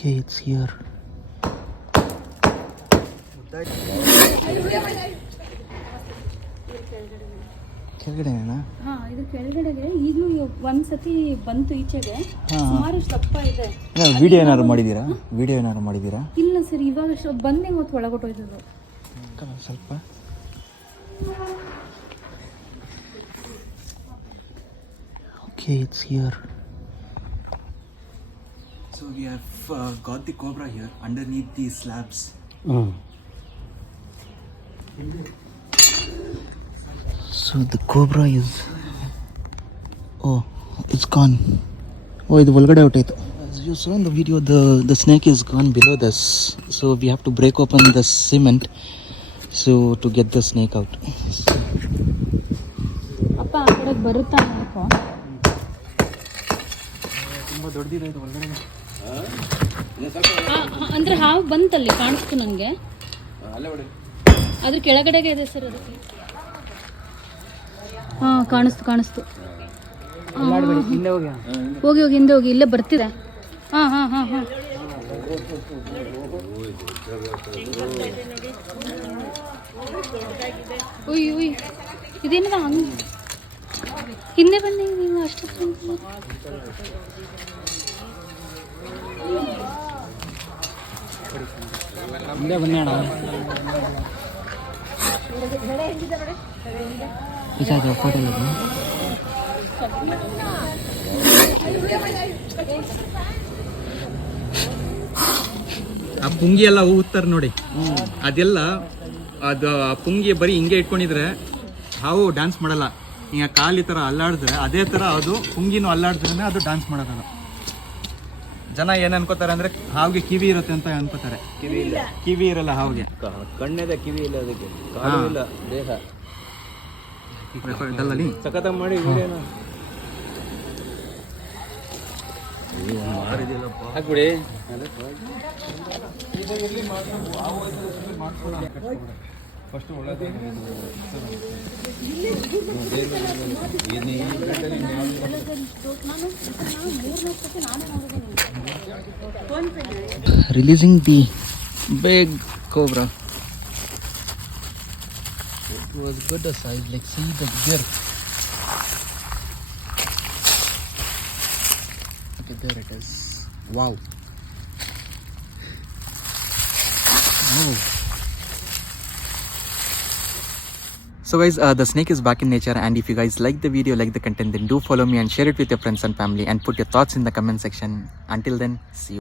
Okay, it's here. ಕೆಳಗಡೆನಾ? ಇದು ಕೆಳಗಡೆಗೆ ಈಗಲೂ ಒಂದ್ಸತಿ ಬಂತು ಈಚೆಗೆ. ಸುಮಾರು ದಪ್ಪ ಇದೆ. ವಿಡಿಯೋ ಏನಾದ್ರು ಮಾಡಿದ್ದೀರಾ? ಇಲ್ಲ ಸರ್, ಇವಾಗ ಬಂದೆ ಮತ್ತೆ ಒಳಗೊಟ್ಟೋಯ್ತದು ಸ್ವಲ್ಪ. Okay, it's here. So we have got the cobra here underneath these slabs. So the cobra is, it's gone. Idu ಒಳಗಡೆ ಹೊರಟೈತು. As you saw in the video, the snake is gone below this. So we have to break open the cement so to get the snake out. ಅಪ್ಪ ಆ ಕಡೆ ಬರುತ್ತಾ ನೋಡ್ಕೊ. ತುಂಬಾ ದೊಡ್ಡದಿದೆ ಇದು ಒಳಗಡೆ. ಅಂದ್ರೆ ಹಾವು ಬಂತಲ್ಲಿ ಕಾಣಿಸ್ತು ನನಗೆ. ಅದ್ರ ಕೆಳಗಡೆಗೆ ಇದೆ ಸರ್ ಅದಕ್ಕೆ. ಕಾಣಿಸ್ತು. ಹೋಗಿ ಹಿಂದೆ ಹೋಗಿ, ಇಲ್ಲೇ ಬರ್ತಿದೆ. ಹಾ ಉಯ್ ಇದೇನದ ಹಂಗೆ ಹಿಂದೆ ಬನ್ನಿ ನೀವು ಅಷ್ಟೊತ್ತು. ಹಿಂದೆ ಬನ್ನಿ ಅಣ್ಣ. ಆ ಪುಂಗಿ ಎಲ್ಲ ಊದ್ತಾರೆ ನೋಡಿ, ಅದೆಲ್ಲ ಅದು ಆ ಪುಂಗಿ ಬರೀ ಹಿಂಗೆ ಇಟ್ಕೊಂಡಿದ್ರೆ ಹಾವು ಡ್ಯಾನ್ಸ್ ಮಾಡಲ್ಲ. ಈಗ ಕಾಲಿ ಥರ ಅಲ್ಲಾಡಿದ್ರೆ ಅದೇ ಥರ ಅದು ಪುಂಗಿನೂ ಅಲ್ಲಾಡಿದ್ರೆ ಅದು ಡ್ಯಾನ್ಸ್ ಮಾಡೋದಲ್ಲ. ಜನ ಏನು ಅನ್ಕೋತಾರೆ ಅಂದರೆ ಹಾವಿಗೆ ಕಿವಿ ಇರುತ್ತೆ ಅಂತ ಅನ್ಕೋತಾರೆ. ಕಿವಿ ಇರಲ್ಲ ಹಾವಿಗೆ. ಕಣ್ಣಿದೆ, ಕಿವಿ ಇಲ್ಲ, ಅದಕ್ಕೆ ಕಾಲು ಇಲ್ಲ, ದೇಹ ಇದಲ್ಲಲ್ಲಿ ಸಖತ ಮಾಡಿ ವಿಡಿಯೋನ ಹಾಕ್ಬಿಡಿ. ಫಸ್ಟ್ ಒಳ್ಳೆದೇ releasing the big cobra. It was good size, like see the gear. Okay, there it is. Wow. So guys, the snake is back in nature, and if you guys like the video, like the content, then do follow me and share it with your friends and family, and put your thoughts in the comment section. Until then, see you.